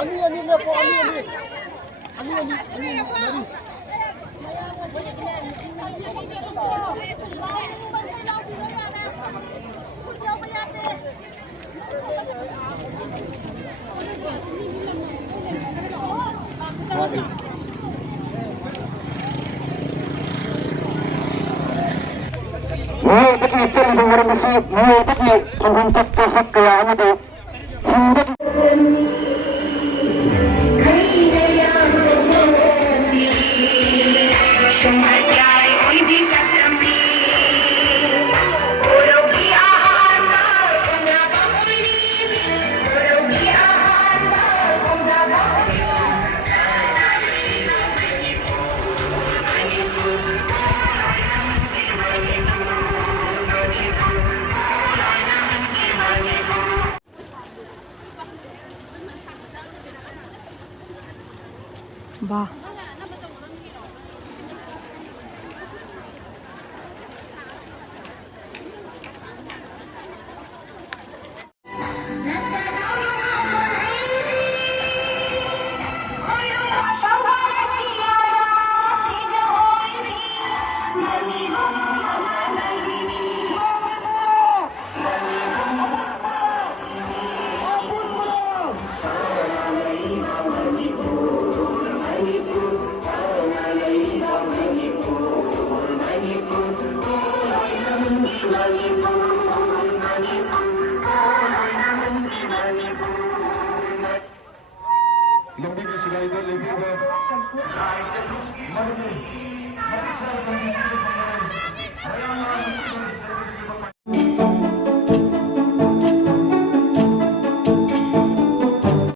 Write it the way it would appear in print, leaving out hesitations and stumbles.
Ani na po, ani. Mari. mulai pergi jalan dengan musik, mulai pergi untuk tahap kaya itu hingga Bah. Lebih ke selain itu lebih ke